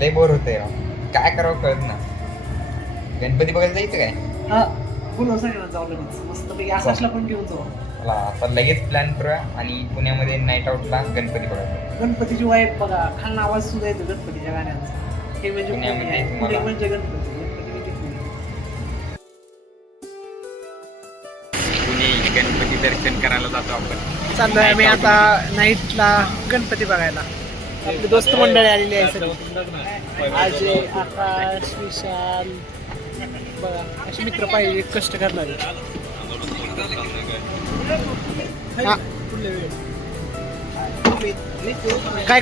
लय बोर होतंय राव. काय करावं कळत ना. गणपती बघायला जायचं काय? हा बोलव सगळ्यांना जाऊ लगेच मस्तपैकी आकाशला पण घेऊन जाऊ. चला आता लगेच प्लॅन करूया आणि पुण्यामध्ये नाईट आउटला गणपती बघायला. गणपतीची वाईट बघा खालून आवाज सुद्धा येतो गणपतीच्या गाण्यांचा. हे म्हणजे पुण्यामध्ये पुणे आहे. पुणे तुम्हाला- म्हणजे गणपती म्हणजे पुणे. पुणे गणपती दर्शन करायला जातो आपण. चाललोय आम्ही आता नाईटला गणपती बघायला. आपली दोस्त मंडळी आलेली आहे सगळी. अजय, आकाश, विशाल बघा असे मित्र पाहिजे कष्ट करणारे. हा. काय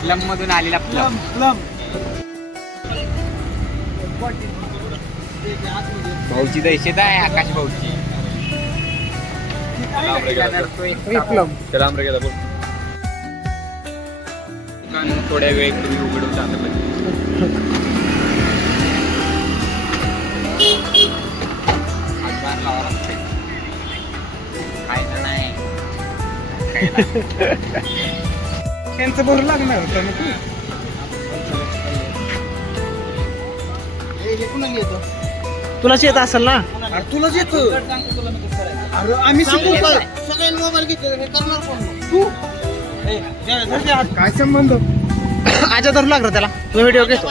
स्लम मधून आलेला प्लम. भाऊची दहशत आहे आकाश भाऊची. विप्लव थोड्या वेळ तुम्ही उघडून जाता त्यांचं बरं लागणार होतं तुलाच येत असेल ना. तुलाच येत अरे आम्ही शिकू सगळ्यांनी मोबाईल घेतले करणार कोण तू काय संबंध आजा धरू लागला त्याला तो व्हिडिओ घेतो.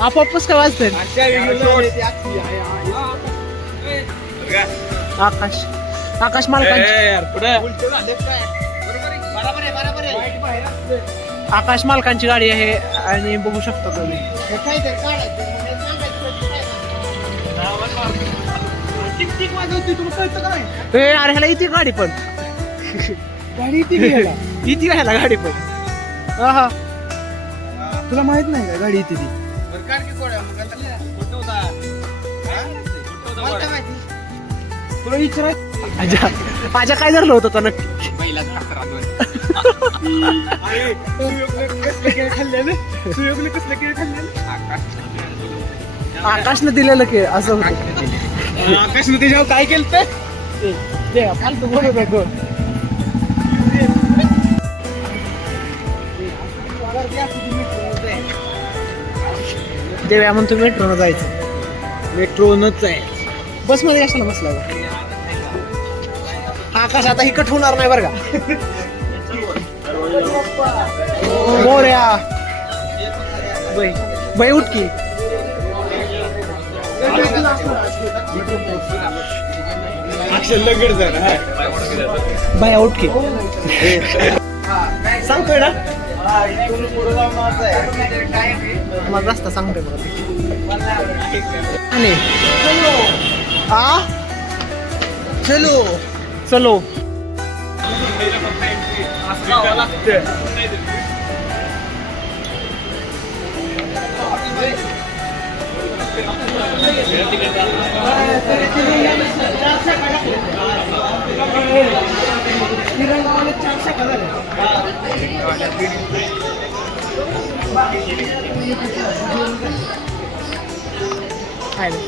आपोआपच काय वाजतंय. आकाश आकाश मालकांची आकाश मालकांची गाडी आहे आणि बघू शकता तुम्ही. अरे ह्याला इथे गाडी पण गाडी इथे घ्यायला गाडी पण. हा तुला माहित नाही का गाडी इथे ती. तुला विचाराय माझ्या काय झालं होतं नक्की. आकाशनं दिलेलं के असं होतं. आकाशने त्याच्यावर काय केलं ते फालतू बोलू नको. देव्या म्हणतो मेट्रोनं जायचं. मेट्रोनच आहे. बसमध्ये कशाला बसला बा? आकाश आता हिकट होणार नाही बरं का. मोर्या बाई उठकी बाया उठकी सांगतोय ना मला रस्ता सांगतोय मला. आणि चलो चलो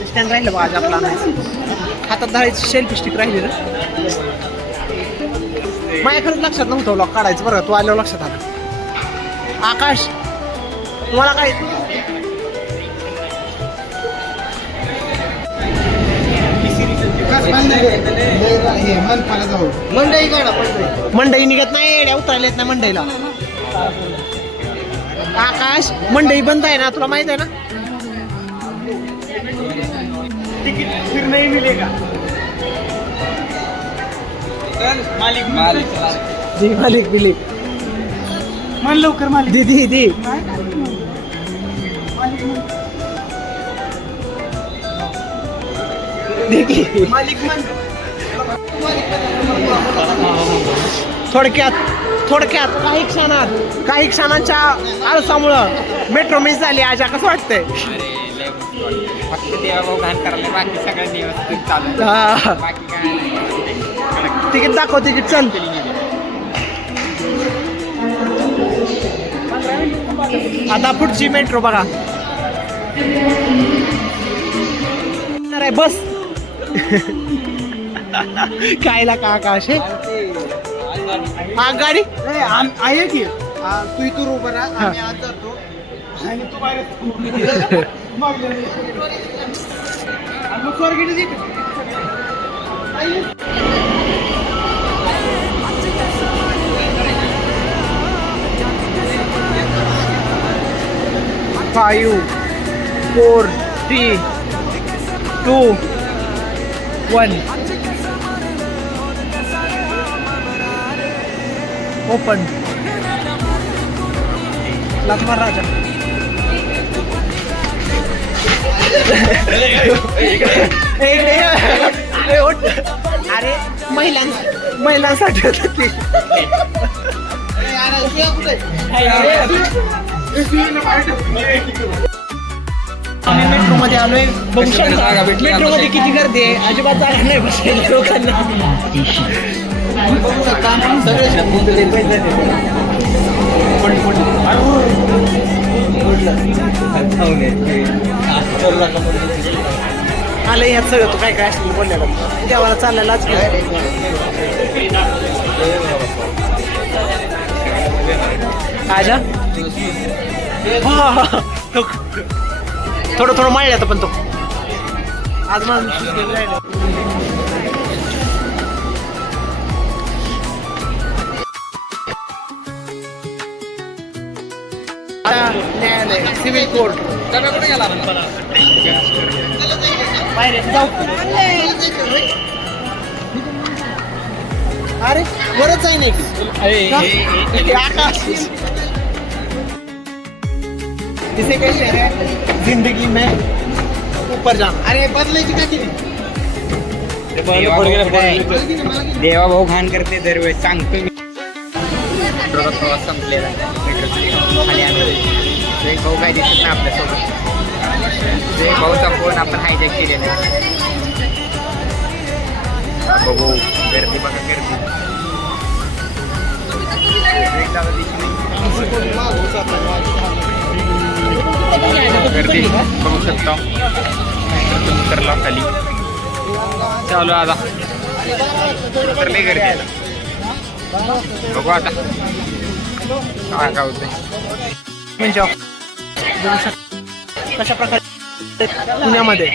स्टँड राहिलं बघा आज आपला हातात धरायची सेल्फी स्टिक राहिली ना. माझ्या खरंच लक्षात नव्हतं व्लॉग काढायचं बरं तू आल्यावर लक्षात आलं. आकाश तुम्हाला काय मंडई काढा मंडई निघत नाही उतरायला येत नाही मंडईला. आकाश मंडई बंद आहे ना तुला माहित आहे ना. तिकीट फिर नहीं मिलेगा. मालिक बिलिक मन लवकर मालिक दीदी दी मालिक मन थोडक्यात काही क्षणांच्या आळसामुळं मेट्रो मिस झाली. आजा कसं वाटतंय. फक्त देवा घाण करायला बाकी सगळं व्यवस्थित चालू. हा. बाकी काय तिकीट दाखव तिकीट चल. आता पुढची मेट्रो बघा. अरे बस कायला का आकाश आहे गाडी आहे की तू इथून उभं राहा आम्ही आज जातो आणि तू बाहेर मग स्वर्गेटच येते. 5 4 3 2 1 ओपन. लक्ष्मण राजा अरे महिलांसाठी होतं ते. आम्ही मेट्रो मध्ये आलोय. बघू शकता मेट्रो मध्ये किती गर्दी आहे. अजिबात जागा नाही बसायला लोकांना. आलं ह्यात सगळं तू काय काय असेल बोललेला देवाला चाललेलाच आजा. थोडं थोडं माळले आता पण तो आज मला न्यायालय सिव्हिल कोर्ट बाहेर जाऊ. अरे वरच आहे नाही आकाश. इसे कैसे है जिंदगी में ऊपर जाना. अरे बदलायची का केली देवा भाऊ घाण करते दरवेळेस सांगतो मी. प्रवास संपलेला खाली आलो. एक भाऊ काय दिसत ना आपल्यासोबत. एक भाऊचा फोन आपण हायजॅक केलेला आहे. बघू गर्दी बघा गर्दी. गर्दी बघू शकता. उतरला खाली चालू आता तर लई गर्दी आहे. बघू आता काय काय होतंय. म्हणजे कशा प्रकारे पुण्यामध्ये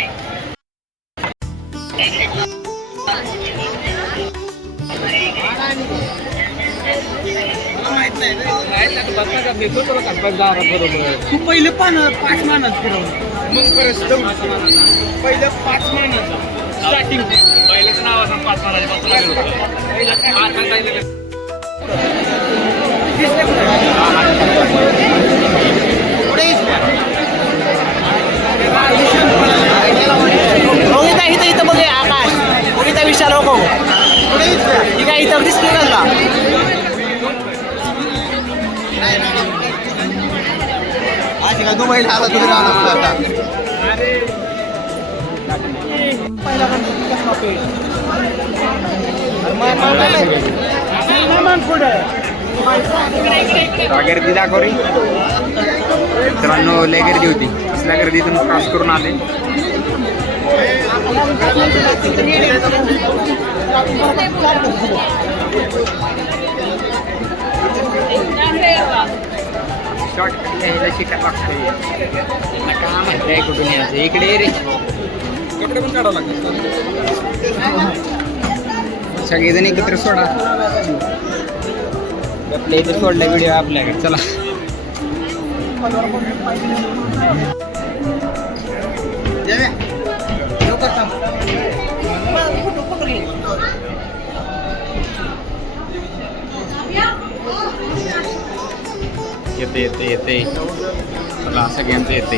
तू पहिले 5 मानात फिरवलं मग परत पहिलं 5 मानाचं स्टार्टिंग पहिल्याचं नाव असं 5 रोहिता इथं इथं बघे आकाश. रोहिता विशाल हो ठीक आहे इथं दिसतो का आज का दुबईला आला तुझं राहणार आता. पहिला गणपती कसला पे गर्दी दाखव रे मित्रांनो. लय गर्दी होती. कसल्या गर्दीतून क्रॉस करून आले. शॉर्ट घ्यायला शिकायला लागतंय. का माहिती आहे कुठून यायचं. इकडे रे कपडे पण काढावं लागतात. सगळेजण एकत्र सोडा. आपल्या इथे सोडला व्हिडिओ आपल्याकडे. चला येते येते येते. चला सगळ्यांचं येते.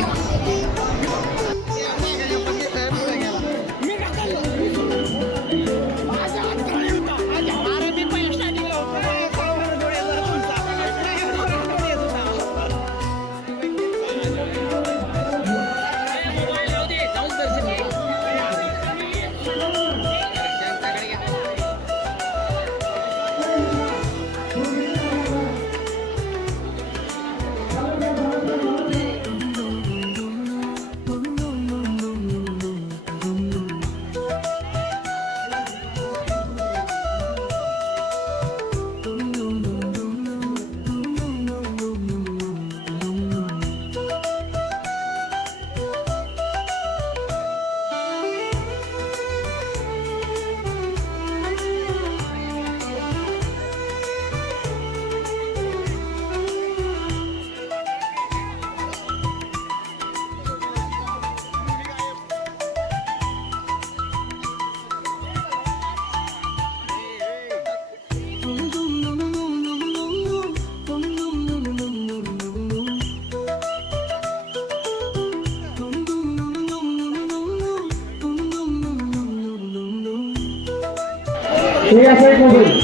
हे असं एक मोबाईल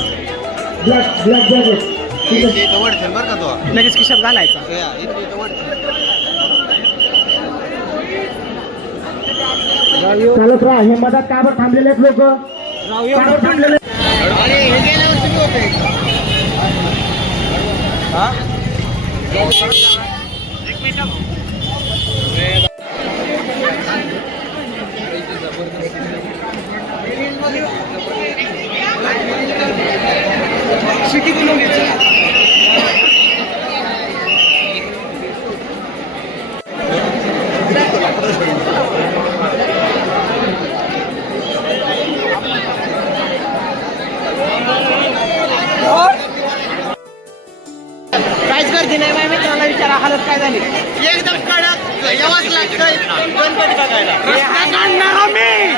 ब्लॅक जॅकेट ठीक आहे. बरं का तो लगेच खिशात घालायचा. चालत राहा. हे मधात का बरं थांबलेले आहेत लोक? थांबलेले सिटी बनवली. काहीच गर्दी नाही बाय मित्राला विचारा हालत काय झाली. एकदम कडक यावाच लागतंय गणपती बघायला. रस्ता काढणार आम्ही.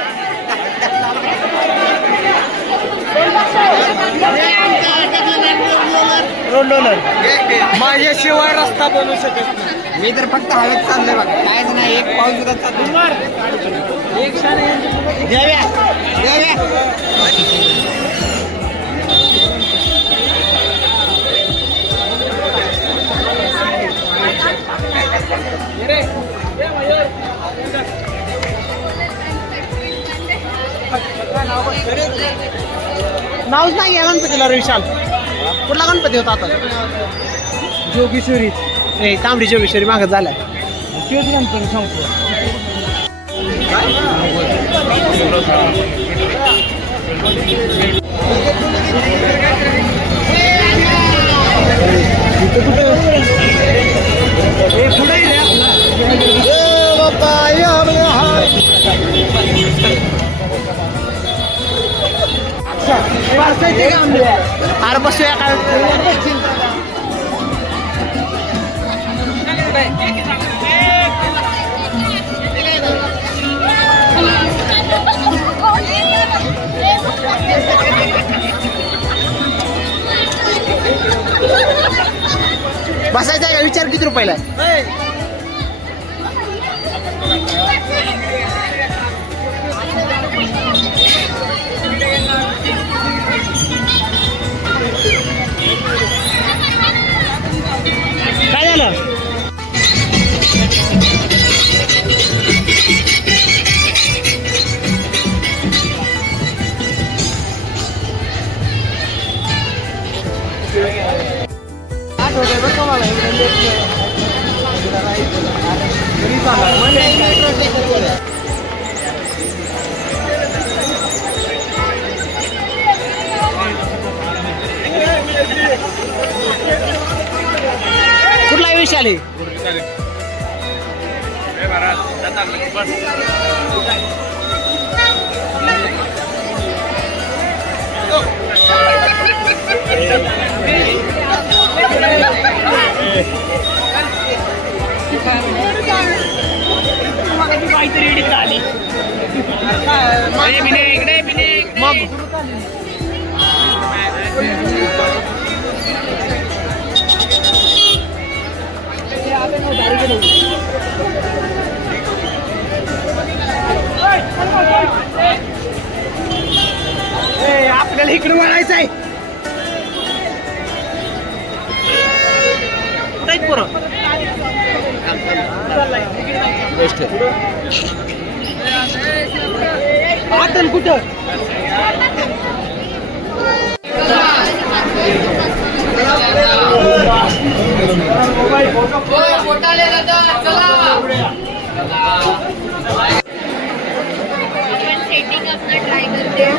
माझ्याशिवाय रस्ता बनवू शकत नाही. मी तर फक्त हवेत चाललोय बघा, कायच नाही, एक पाऊस सुद्धा चालू. एक क्षण नावच नाही आहे गणपतीला रे विशाल. कुठला गणपती होता आता? जोगेश्वरी ए तांबडी जोगेश्वरी मागत झालाय. तेच गणपती सांगतो. अरे बसूया काय. बसायचं आहे का? विचार किती रुपयाला आहे? काय झालं? कुठला विषय आले? आपल्याला इकडे वळायचं आहे. कुठे पोरं? आतन कुठं? सेटिंग अपना ट्राई करते हैं.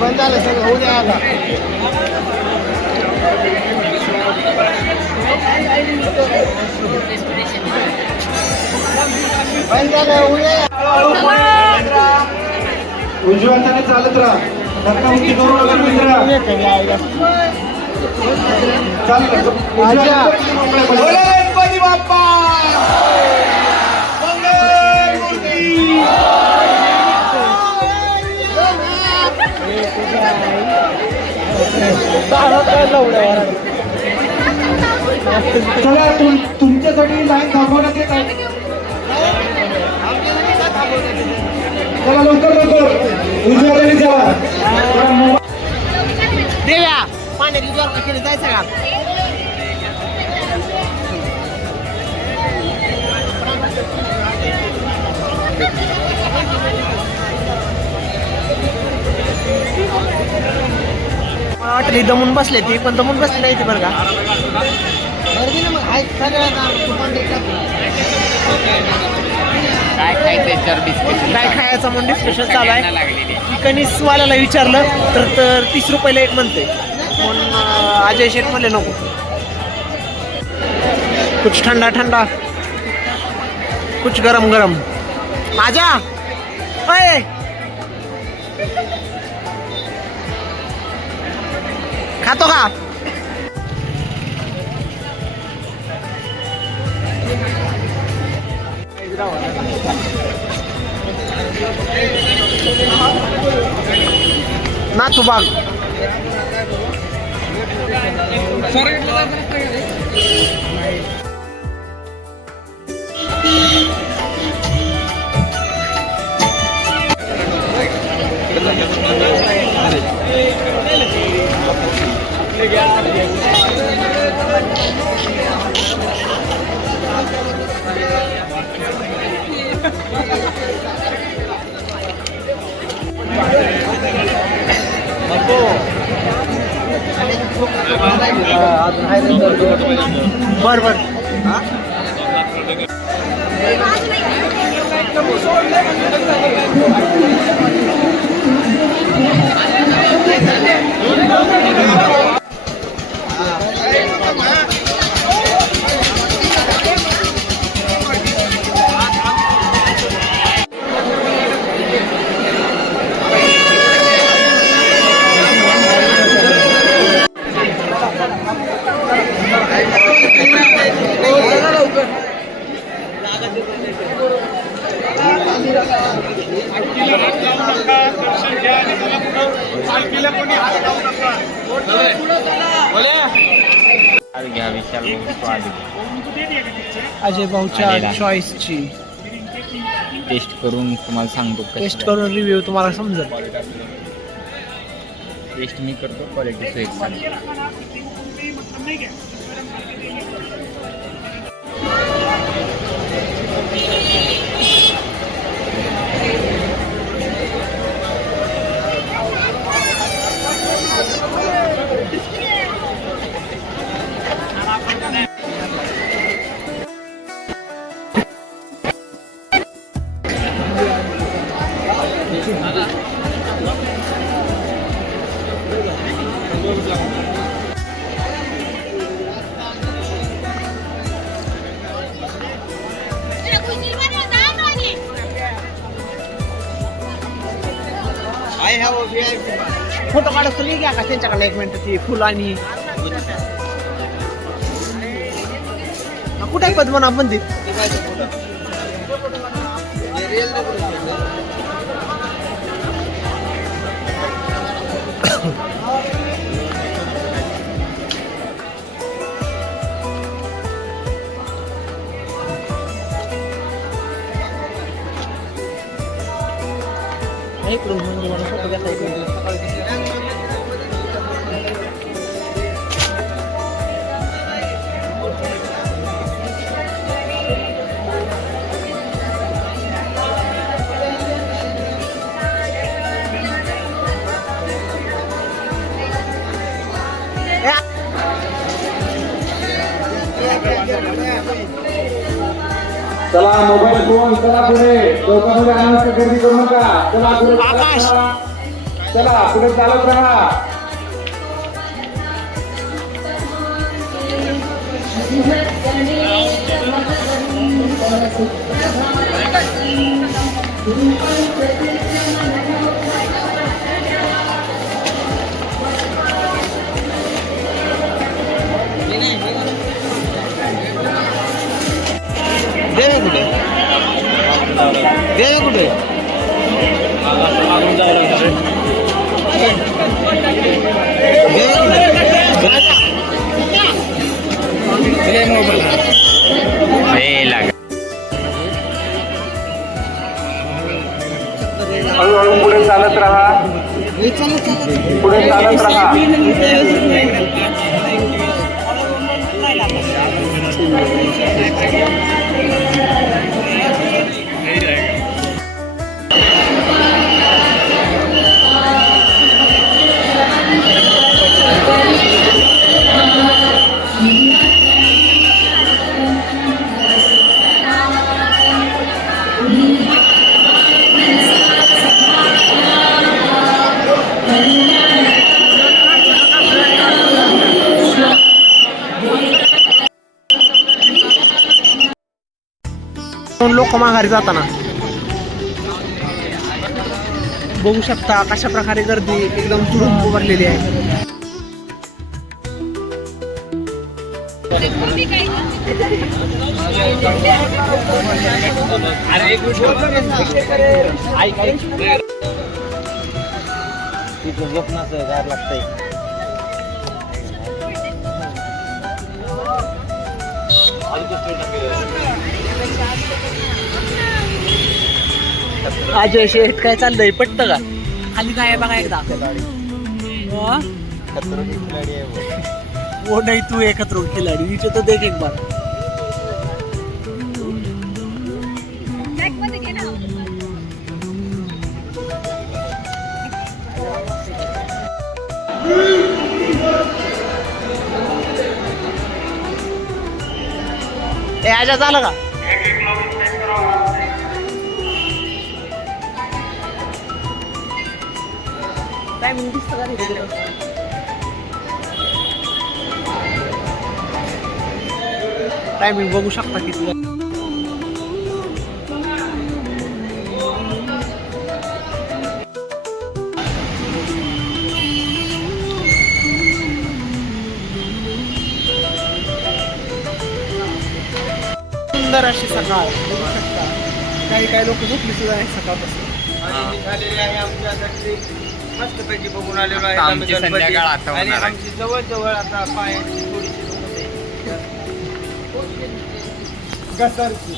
बंद झालं सगळं होऊ द्या आता. बंद झालं उजव्या हाताने चालत राहा. धक्काबुक्की करू नका मित्र. चालत गणपती बाप्पा मंगल चला तुमच्यासाठी लाईन थांबवण्यात येत आहे. चला लवकर उजव्या बाजूने जावा. देव्या पाण्याची जोर केली जायचं का? मला वाटलं ही दमून बसले ती पण दमून बसली नाही ती बरं का. काय खायचं याच्यावर डिस्कशन काय खायचं म्हणून डिस्कशन चालू आहे. लागलेली कनिसवाल्याला विचारलं तर 30 रुपयाला एक म्हणते म्हणून अजय शेठ म्हणले नको. कुछ ठंडा ठंडा कुछ गरम गरम. माझा अय खातो का? नाथू बाग बर बर. घ्या विशाल स्वाद अजय भाऊच्या आलेला. चॉईसची टेस्ट करून तुम्हाला सांगतो टेस्ट करून रिव्ह्यू तुम्हाला समजेल. टेस्ट मी करतो क्वालिटी सो एक फोटो काढत तुम्ही घ्या का त्यांच्याकडे 1 मिनिट ती फुल आणि कुठे पद्मना मंदिर इकडून म्हणजे मला फोटो घेता येईल. चला मोबाईल फोन चला पुढे चौकामध्ये अनावश्यक गर्दी करू नका. चला पुढे आकाश. चला पुढे चालत राहा. देवे कुठे पुढे चालत राहा. दोन लोक माघारी जाताना बघू शकता कशा प्रकारे गर्दी एकदम तुडूंब उभारलेली आहे. अजय शेठ काय चाललंय पटतं का? खाली काय आहे बघा एकदा. वो नाही तू एकत्र खिलाडी नीचे तो देख एक बार. बॅगमध्ये घे ना. ए आजा झालं का? टायमिंग दिसतं का रे? टायमिंग बघू शकता किती. सुंदर अशी सकाळ बघू शकता. काही लोक झोपली सुद्धा नाही सकाळपासून. आणि निघालेले आहे आमच्याकडे मस्तपैकी बघून आलेलो आहे आता आम्ही आमची गणपती. संध्याकाळ आता आणि होणार आहे. आमची जवळ आता पायाची थोडीशी दुखत आहे. घसरची